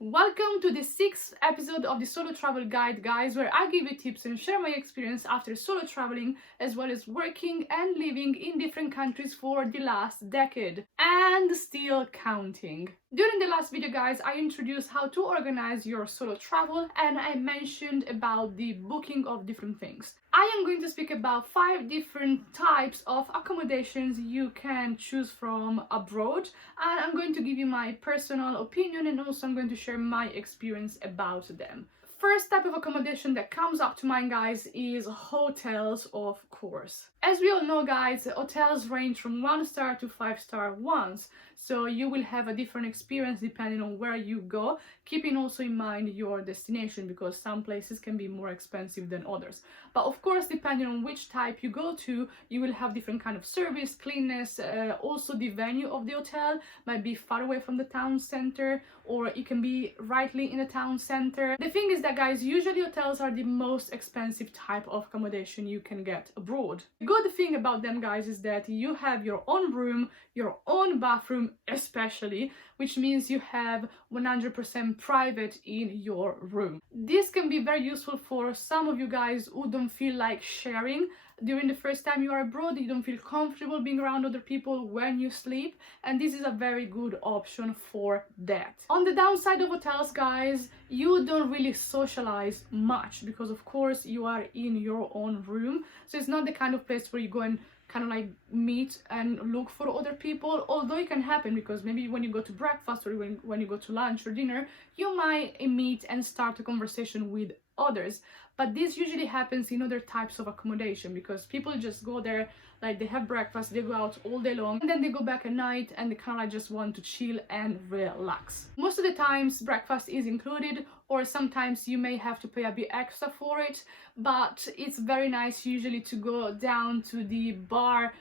Welcome to the 6th episode of the Solo Travel Guide, guys, where I give you tips and share my experience after solo traveling, as well as working and living in different countries for the last decade, and still counting. During the last video, guys, I introduced how to organize your solo travel, and I mentioned about the booking of different things. I am going to speak about 5 different types of accommodations you can choose from abroad, and I'm going to give you my personal opinion, and also I'm going to share my experience about them. First type of accommodation that comes up to mind, guys, is hotels, of course. As we all know, guys, hotels range from 1-star to 5-star ones, so you will have a different experience depending on where you go, keeping also in mind your destination, because some places can be more expensive than others. But of course, depending on which type you go to, you will have different kind of service, cleanness, also the venue of the hotel might be far away from the town center, or it can be rightly in the town center. The thing is that, guys, usually hotels are the most expensive type of accommodation you can get abroad. The good thing about them, guys, is that you have your own room, your own bathroom especially, which means you have 100% private in your room. This can be very useful for some of you guys who don't feel like sharing during the first time you are abroad. You don't feel comfortable being around other people when you sleep, and this is a very good option for that. On the downside of hotels, guys, you don't really socialize much because of course you are in your own room, so it's not the kind of place where you go and kind of like meet and look for other people, although it can happen because maybe when you go to breakfast or when you go to lunch or dinner, you might meet and start a conversation with others. But this usually happens in other types of accommodation because people just go there, like they have breakfast, they go out all day long, and then they go back at night and they kind of like just want to chill and relax. Most of the times breakfast is included, or sometimes you may have to pay a bit extra for it, but it's very nice usually to go down to the bar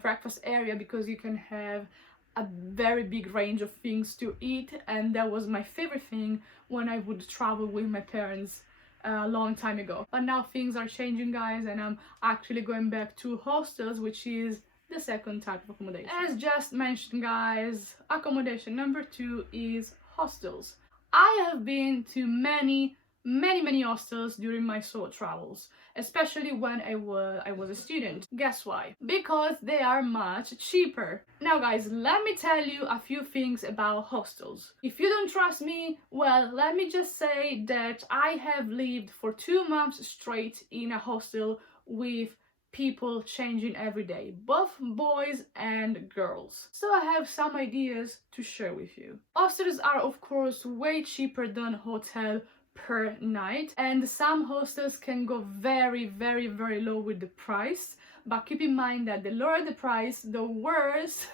breakfast area because you can have a very big range of things to eat, and that was my favorite thing when I would travel with my parents a long time ago. But now things are changing, guys, and I'm actually going back to hostels, which is the second type of accommodation. As just mentioned, guys, accommodation number 2 is hostels. I have been to many hostels during my solo travels, especially when I was a student. Guess why? Because they are much cheaper. Now, guys, let me tell you a few things about hostels. If you don't trust me, well, let me just say that I have lived for 2 months straight in a hostel with people changing every day, both boys and girls. So I have some ideas to share with you. Hostels are, of course, way cheaper than hotel per night, and some hostels can go very low with the price, but keep in mind that the lower the price, the worse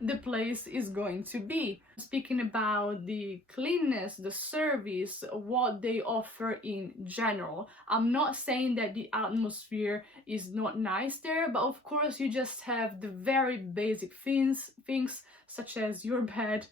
the place is going to be. Speaking about the cleanness, the service, what they offer in general, I'm not saying that the atmosphere is not nice there, but of course you just have the very basic things such as your bed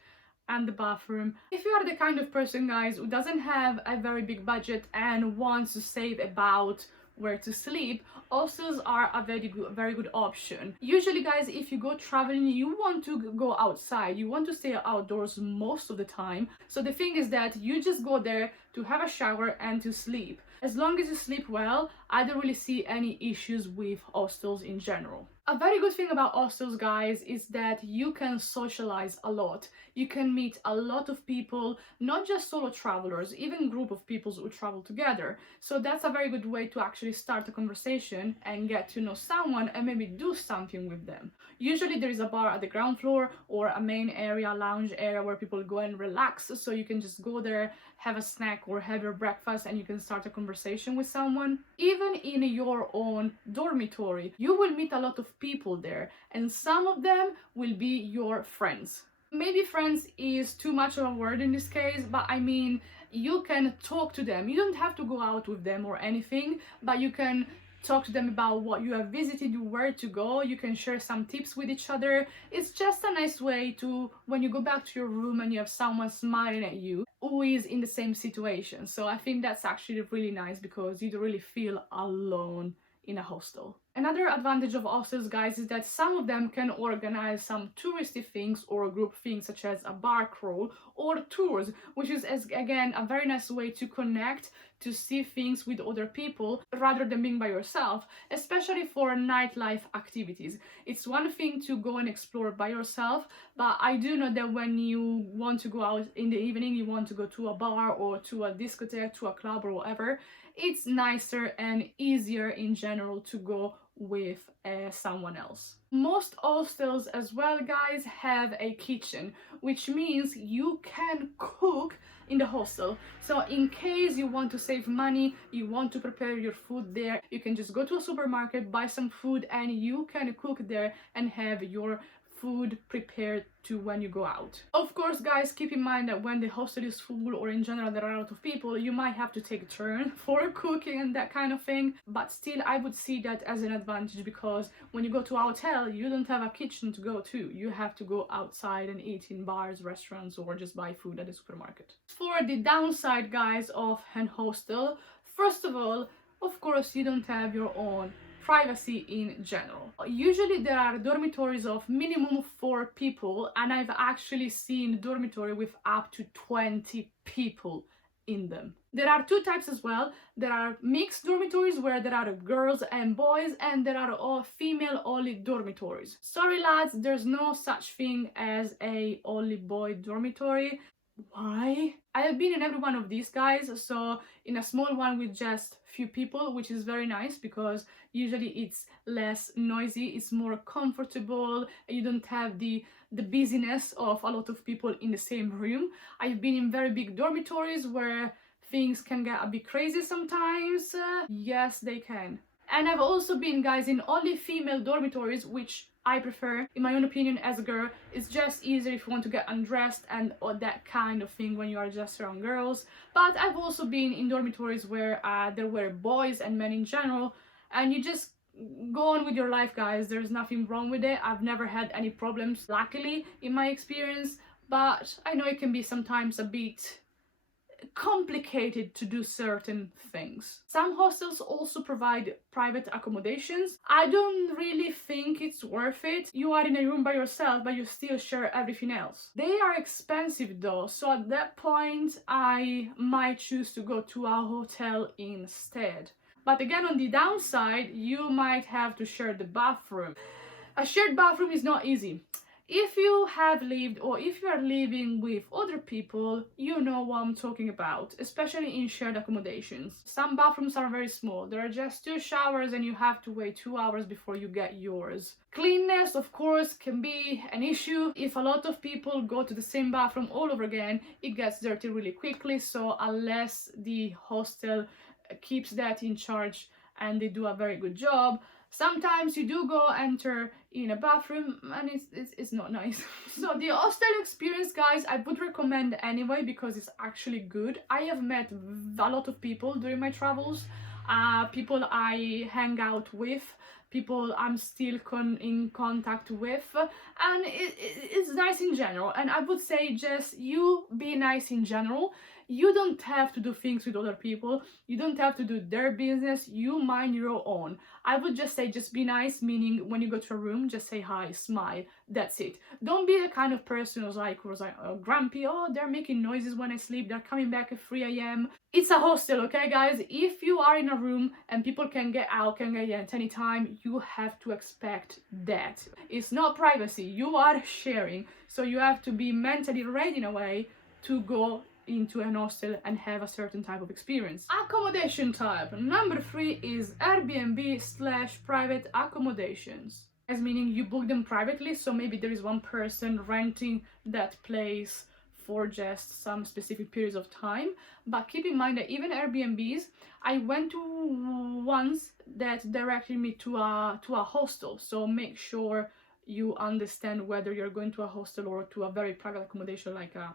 and the bathroom. If you are the kind of person, guys, who doesn't have a very big budget and wants to save about where to sleep, hostels are a very good option. Usually, guys, if you go traveling, you want to go outside, you want to stay outdoors most of the time. So the thing is that you just go there to have a shower and to sleep. As long as you sleep well, I don't really see any issues with hostels in general. A very good thing about hostels, guys, is that you can socialize a lot. You can meet a lot of people, not just solo travelers, even group of people who travel together. So that's a very good way to actually start a conversation and get to know someone and maybe do something with them. Usually there is a bar at the ground floor or a main area, lounge area where people go and relax. So you can just go there, have a snack or have your breakfast, and you can start a conversation with someone. Even in your own dormitory, you will meet a lot of people there, and some of them will be your friends. Maybe friends is too much of a word in this case, but I mean, you can talk to them. You don't have to go out with them or anything, but you can talk to them about what you have visited, where to go. You can share some tips with each other. It's just a nice way to, when you go back to your room and you have someone smiling at you who is in the same situation. So I think that's actually really nice because you don't really feel alone in a hostel. Another advantage of hostels, guys, is that some of them can organize some touristy things or group things such as a bar crawl or tours, which is again a very nice way to connect, to see things with other people rather than being by yourself, especially for nightlife activities. It's one thing to go and explore by yourself, but I do know that when you want to go out in the evening, you want to go to a bar or to a discotheque, to a club or whatever, it's nicer and easier in general to go with someone else. Most hostels as well, guys, have a kitchen, which means you can cook in the hostel. So in case you want to save money, you want to prepare your food there, you can just go to a supermarket, buy some food, and you can cook there and have your food prepared to when you go out. Of course, guys, keep in mind that when the hostel is full or in general there are a lot of people, you might have to take a turn for cooking and that kind of thing, but still I would see that as an advantage, because when you go to a hotel you don't have a kitchen to go to, you have to go outside and eat in bars, restaurants, or just buy food at the supermarket. For the downside, guys, of an hostel, first of all, of course, you don't have your own privacy in general. Usually there are dormitories of minimum 4 people, and I've actually seen dormitory with up to 20 people in them. There are 2 types as well. There are mixed dormitories where there are girls and boys, and there are all female only dormitories. Sorry lads, there's no such thing as a only boy dormitory. Why? I have been in every one of these, guys, so in a small one with just few people, which is very nice because usually it's less noisy, it's more comfortable, you don't have the busyness of a lot of people in the same room. I've been in very big dormitories where things can get a bit crazy sometimes. Yes, they can. And I've also been, guys, in only female dormitories, which I prefer, in my own opinion, as a girl. It's just easier if you want to get undressed and or that kind of thing when you are just around girls. But I've also been in dormitories where there were boys and men in general, and you just go on with your life, guys. There's nothing wrong with it. I've never had any problems, luckily, in my experience, but I know it can be sometimes a bit complicated to do certain things. Some hostels also provide private accommodations. I don't really think it's worth it. You are in a room by yourself, but you still share everything else. They are expensive though, so at that point I might choose to go to a hotel instead. But again, on the downside, you might have to share the bathroom. A shared bathroom is not easy. If you have lived or if you are living with other people, you know what I'm talking about, especially in shared accommodations. Some bathrooms are very small. There are just 2 showers and you have to wait 2 hours before you get yours. Cleanness, of course, can be an issue. If a lot of people go to the same bathroom all over again, it gets dirty really quickly. So unless the hostel keeps that in charge and they do a very good job, sometimes you do go enter in a bathroom and it's not nice. So the hostel experience, guys, I would recommend anyway because it's actually good. I have met a lot of people during my travels, people I hang out with, people I'm still in contact with, and it's nice in general. And I would say just you be nice in general. You don't have to do things with other people. You don't have to do their business. You mind your own. I would just say just be nice, meaning when you go to a room, just say hi, smile. That's it. Don't be the kind of person who's like grumpy. Oh, they're making noises when I sleep. They're coming back at 3 a.m. It's a hostel, okay, guys? If you are in a room and people can get out, can get in at any time, you have to expect that. It's not privacy. You are sharing. So you have to be mentally ready in a way to go into an hostel and have a certain type of experience. Accommodation type. Number 3 is Airbnb/private accommodations. As meaning you book them privately, so maybe there is one person renting that place for just some specific periods of time. But keep in mind that even Airbnbs, I went to ones that directed me to a hostel, so make sure you understand whether you're going to a hostel or to a very private accommodation like a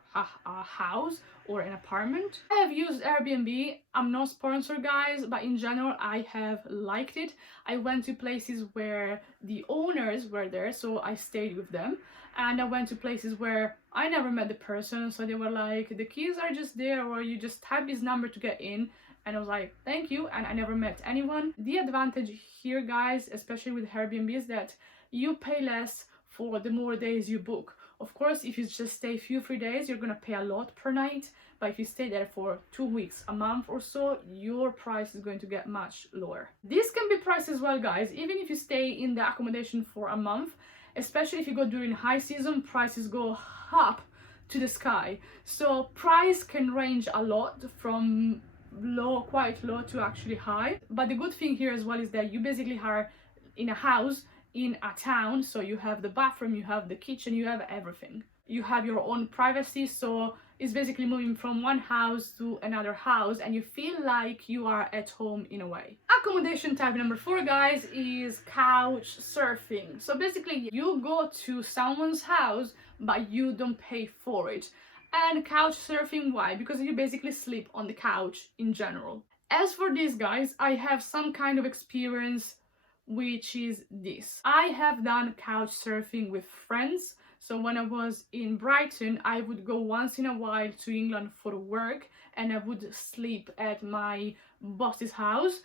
house or an apartment. I have used Airbnb. I'm not sponsored, guys, but in general I have liked it. I went to places where the owners were there, so I stayed with them, and I went to places where I never met the person, so they were like, the keys are just there, or you just type this number to get in, And I was like, thank you, and I never met anyone. The advantage here, guys, especially with Airbnb, is that you pay less for the more days you book. Of course, if you just stay free days, you're gonna pay a lot per night, but if you stay there for 2 weeks, a month or so, your price is going to get much lower. This can be priced as well, guys. Even if you stay in the accommodation for a month, especially if you go during high season, prices go up to the sky. So price can range a lot from low, quite low, to actually high. But the good thing here as well is that you basically are in a house in a town, so you have the bathroom, you have the kitchen, you have everything. You have your own privacy, so it's basically moving from one house to another house, and you feel like you are at home in a way. Accommodation type number 4, guys, is couch surfing. So basically you go to someone's house but you don't pay for it. And couch surfing, why? Because you basically sleep on the couch in general. As for this, guys, I have some kind of experience, which is this. I have done couch surfing with friends. So when I was in Brighton, I would go once in a while to England for work, and I would sleep at my boss's house.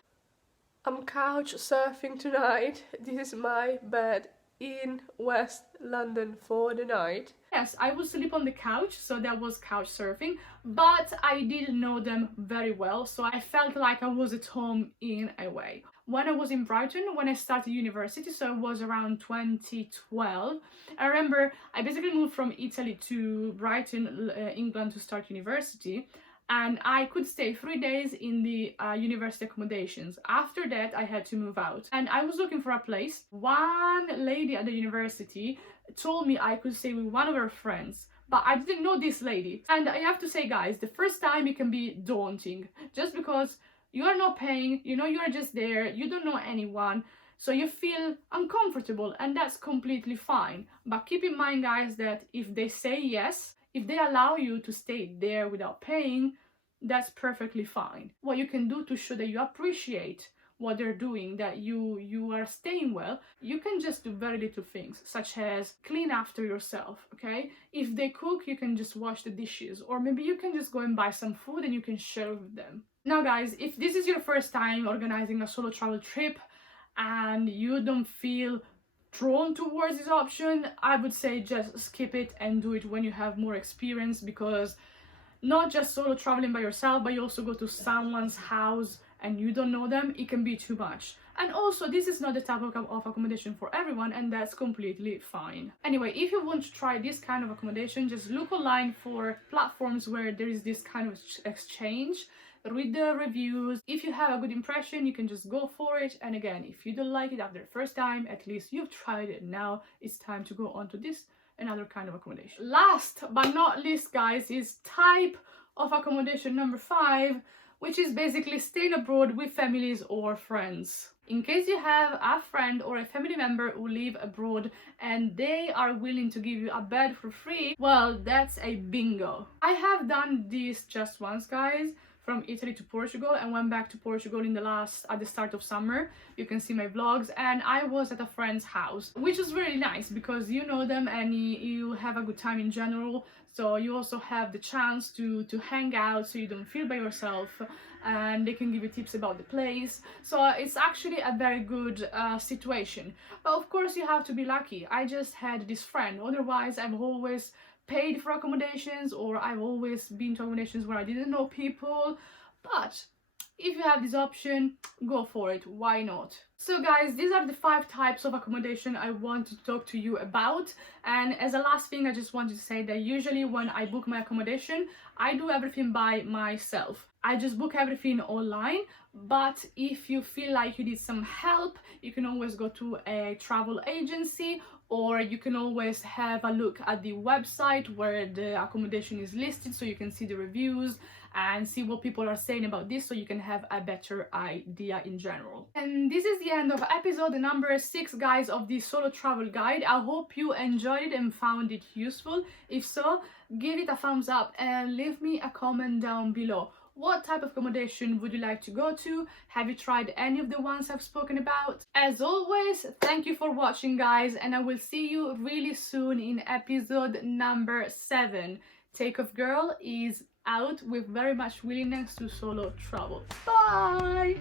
I'm couch surfing tonight. This is my bed in West London for the night. Yes, I would sleep on the couch, so that was couch surfing, but I didn't know them very well, so I felt like I was at home in a way. When I was in Brighton, when I started university, so it was around 2012, I remember I basically moved from Italy to Brighton, England, to start university, and I could stay 3 days in the university accommodations. After that, I had to move out, and I was looking for a place. One lady at the university told me I could stay with one of her friends, but I didn't know this lady. And I have to say, guys, the first time it can be daunting, just because you are not paying, you know, you are just there, you don't know anyone, so you feel uncomfortable, and that's completely fine. But keep in mind, guys, that if they say yes, if they allow you to stay there without paying, that's perfectly fine. What you can do to show that you appreciate what they're doing, that you are staying well, you can just do very little things, such as clean after yourself, okay? If they cook, you can just wash the dishes, or maybe you can just go and buy some food and you can share with them. Now, guys, if this is your first time organizing a solo travel trip and you don't feel drawn towards this option, I would say just skip it and do it when you have more experience, because not just solo traveling by yourself, but you also go to someone's house and you don't know them, it can be too much. And also, this is not the type of accommodation for everyone, and that's completely fine. Anyway, if you want to try this kind of accommodation, just look online for platforms where there is this kind of exchange. Read the reviews. If you have a good impression, you can just go for it. And again, if you don't like it after the first time, at least you've tried it. Now it's time to go on to this another kind of accommodation. Last but not least, guys, is type of accommodation number 5, which is basically staying abroad with families or friends. In case you have a friend or a family member who live abroad and they are willing to give you a bed for free, well, that's a bingo. I have done this just once, guys, from Italy to Portugal, and went back to Portugal at the start of summer. You can see my vlogs, and I was at a friend's house, which was really nice because you know them and you have a good time in general. So you also have the chance to hang out, so you don't feel by yourself, and they can give you tips about the place. So it's actually a very good situation. But of course, you have to be lucky. I just had this friend. Otherwise, I've always paid for accommodations, or I've always been to accommodations where I didn't know people. But if you have this option, go for it. Why not? So guys, these are the 5 types of accommodation I want to talk to you about. And as a last thing, I just wanted to say that usually when I book my accommodation, I do everything by myself. I just book everything online. But if you feel like you need some help, you can always go to a travel agency, or you can always have a look at the website where the accommodation is listed, so you can see the reviews and see what people are saying about this, so you can have a better idea in general. And this is the end of episode number 6, guys, of the solo travel guide. I hope you enjoyed it and found it useful. If so, give it a thumbs up and leave me a comment down below. What type of accommodation would you like to go to? Have you tried any of the ones I've spoken about? As always, thank you for watching, guys, and I will see you really soon in episode number 7. Takeoff Girl is out with very much willingness to solo travel. Bye!